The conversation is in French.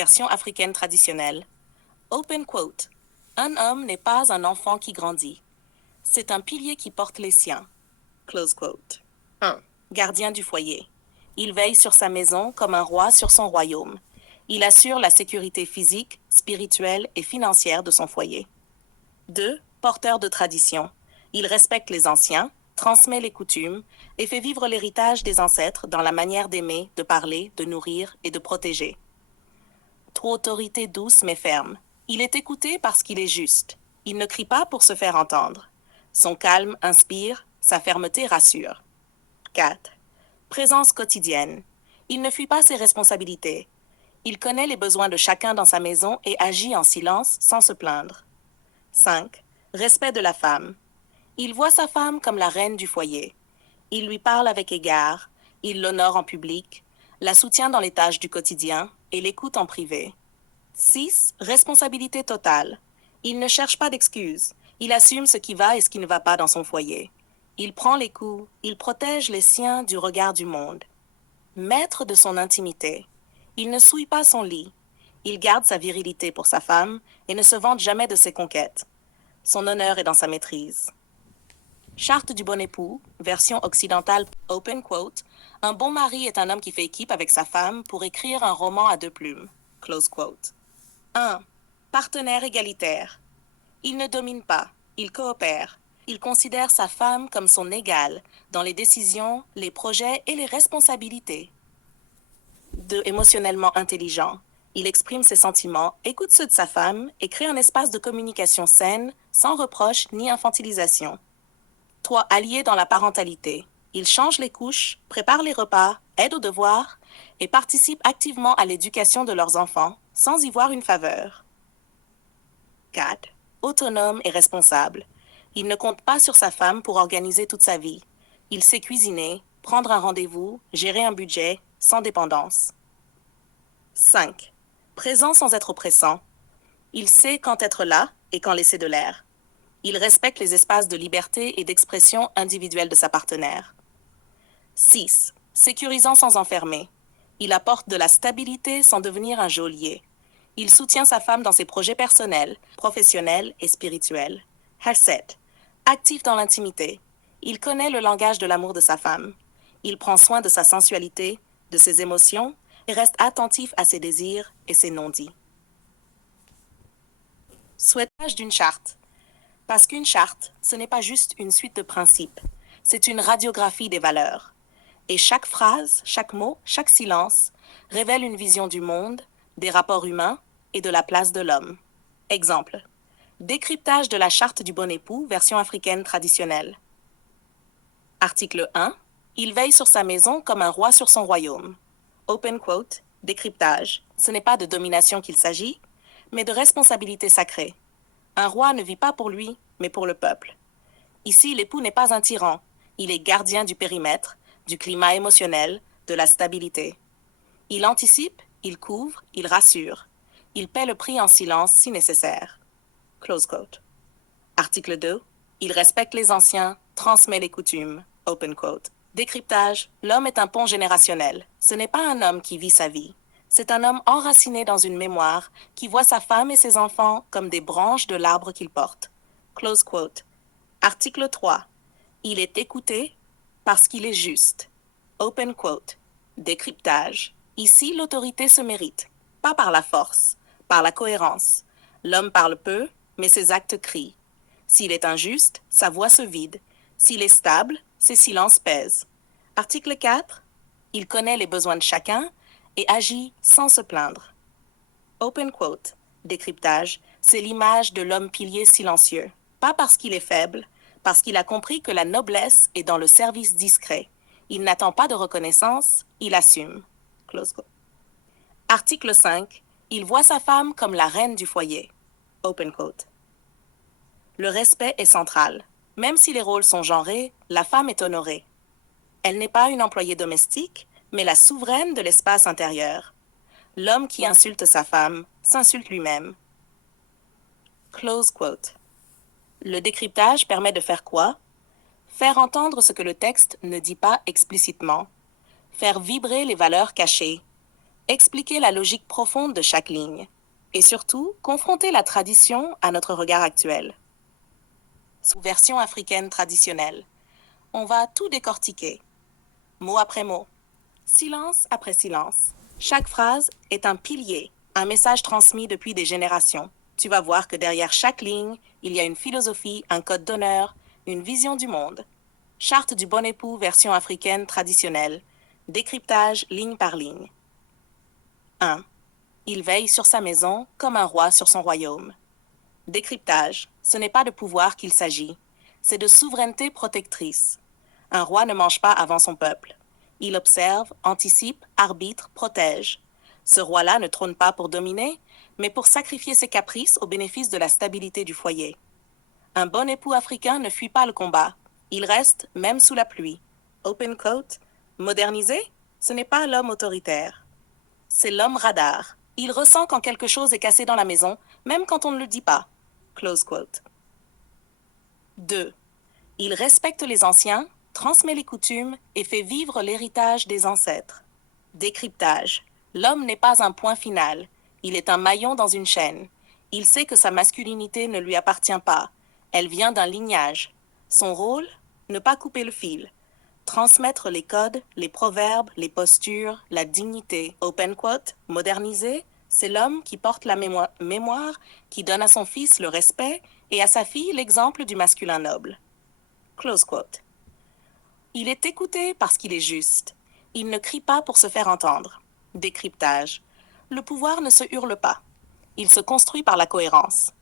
version africaine traditionnelle. Open quote. Un homme n'est pas un enfant qui grandit. C'est un pilier qui porte les siens. Close quote. 1. Gardien du foyer. Il veille sur sa maison comme un roi sur son royaume. Il assure la sécurité physique, spirituelle et financière de son foyer. 2. Porteur de tradition. Il respecte les anciens, transmet les coutumes et fait vivre l'héritage des ancêtres dans la manière d'aimer, de parler, de nourrir et de protéger. 3. Autorité douce mais ferme. Il est écouté parce qu'il est juste. Il ne crie pas pour se faire entendre. Son calme inspire, sa fermeté rassure. 4. Présence quotidienne. Il ne fuit pas ses responsabilités. Il connaît les besoins de chacun dans sa maison et agit en silence sans se plaindre. 5. Respect de la femme. Il voit sa femme comme la reine du foyer. Il lui parle avec égard, il l'honore en public, la soutient dans les tâches du quotidien et l'écoute en privé. 6. Responsabilité totale. Il ne cherche pas d'excuses. Il assume ce qui va et ce qui ne va pas dans son foyer. Il prend les coups, il protège les siens du regard du monde. Maître de son intimité. Il ne souille pas son lit. Il garde sa virilité pour sa femme et ne se vante jamais de ses conquêtes. Son honneur est dans sa maîtrise. Charte du bon époux, version occidentale open quote. Un bon mari est un homme qui fait équipe avec sa femme pour écrire un roman à deux plumes. Close quote. 1. Partenaire égalitaire. Il ne domine pas, il coopère. Il considère sa femme comme son égale dans les décisions, les projets et les responsabilités. 2. Émotionnellement intelligent. Il exprime ses sentiments, écoute ceux de sa femme et crée un espace de communication saine, sans reproche ni infantilisation. 3. Allié dans la parentalité. Il change les couches, prépare les repas, aide aux devoirs et participe activement à l'éducation de leurs enfants, sans y voir une faveur. 4. Autonome et responsable. Il ne compte pas sur sa femme pour organiser toute sa vie. Il sait cuisiner, prendre un rendez-vous, gérer un budget, sans dépendance. 5. Présent sans être oppressant. Il sait quand être là et quand laisser de l'air. Il respecte les espaces de liberté et d'expression individuelle de sa partenaire. 6. Sécurisant sans enfermer. Il apporte de la stabilité sans devenir un geôlier. Il soutient sa femme dans ses projets personnels, professionnels et spirituels. 7. Actif dans l'intimité. Il connaît le langage de l'amour de sa femme. Il prend soin de sa sensualité, de ses émotions et reste attentif à ses désirs et ses non-dits. Souhaitage d'une charte. Parce qu'une charte, ce n'est pas juste une suite de principes, c'est une radiographie des valeurs. Et chaque phrase, chaque mot, chaque silence révèle une vision du monde, des rapports humains et de la place de l'homme. Exemple. Décryptage de la charte du bon époux, version africaine traditionnelle. Article 1. Il veille sur sa maison comme un roi sur son royaume. Open quote. Décryptage. Ce n'est pas de domination qu'il s'agit, mais de responsabilité sacrée. Un roi ne vit pas pour lui, mais pour le peuple. Ici, l'époux n'est pas un tyran. Il est gardien du périmètre, du climat émotionnel, de la stabilité. Il anticipe, il couvre, il rassure. Il paie le prix en silence si nécessaire. Close quote. Article 2. Il respecte les anciens, transmet les coutumes. Open quote. Décryptage. L'homme est un pont générationnel. Ce n'est pas un homme qui vit sa vie. C'est un homme enraciné dans une mémoire qui voit sa femme et ses enfants comme des branches de l'arbre qu'il porte. Close quote. Article 3. Il est écouté parce qu'il est juste. Open quote. Décryptage. Ici, l'autorité se mérite, pas par la force, par la cohérence. L'homme parle peu, mais ses actes crient. S'il est injuste, sa voix se vide. S'il est stable, ses silences pèsent. Article 4. Il connaît les besoins de chacun et agit sans se plaindre. Open quote. Décryptage, c'est l'image de l'homme pilier silencieux. Pas parce qu'il est faible, parce qu'il a compris que la noblesse est dans le service discret. Il n'attend pas de reconnaissance, il assume. Close quote. Article 5. Il voit sa femme comme la reine du foyer. Open quote. Le respect est central. Même si les rôles sont genrés, la femme est honorée. Elle n'est pas une employée domestique, mais la souveraine de l'espace intérieur. L'homme qui insulte sa femme s'insulte lui-même. Close quote. Le décryptage permet de faire quoi? Faire entendre ce que le texte ne dit pas explicitement. Faire vibrer les valeurs cachées. Expliquer la logique profonde de chaque ligne. Et surtout, confronter la tradition à notre regard actuel. Sous version africaine traditionnelle. On va tout décortiquer, mot après mot, silence après silence. Chaque phrase est un pilier, un message transmis depuis des générations. Tu vas voir que derrière chaque ligne, il y a une philosophie, un code d'honneur, une vision du monde. Charte du bon époux version africaine traditionnelle. Décryptage ligne par ligne. 1. Il veille sur sa maison comme un roi sur son royaume. Décryptage. Ce n'est pas de pouvoir qu'il s'agit, c'est de souveraineté protectrice. Un roi ne mange pas avant son peuple. Il observe, anticipe, arbitre, protège. Ce roi-là ne trône pas pour dominer, mais pour sacrifier ses caprices au bénéfice de la stabilité du foyer. Un bon époux africain ne fuit pas le combat. Il reste, même sous la pluie. Open quote. Modernisé, ce n'est pas l'homme autoritaire. C'est l'homme radar. Il ressent quand quelque chose est cassé dans la maison, même quand on ne le dit pas. Close quote. 2. Il respecte les anciens, transmet les coutumes et fait vivre l'héritage des ancêtres. Décryptage. L'homme n'est pas un point final. Il est un maillon dans une chaîne. Il sait que sa masculinité ne lui appartient pas. Elle vient d'un lignage. Son rôle, ne pas couper le fil. Transmettre les codes, les proverbes, les postures, la dignité. Open quote, moderniser, c'est l'homme qui porte la mémoire, qui donne à son fils le respect et à sa fille l'exemple du masculin noble. Close quote. Il est écouté parce qu'il est juste. Il ne crie pas pour se faire entendre. Décryptage. Le pouvoir ne se hurle pas. Il se construit par la cohérence.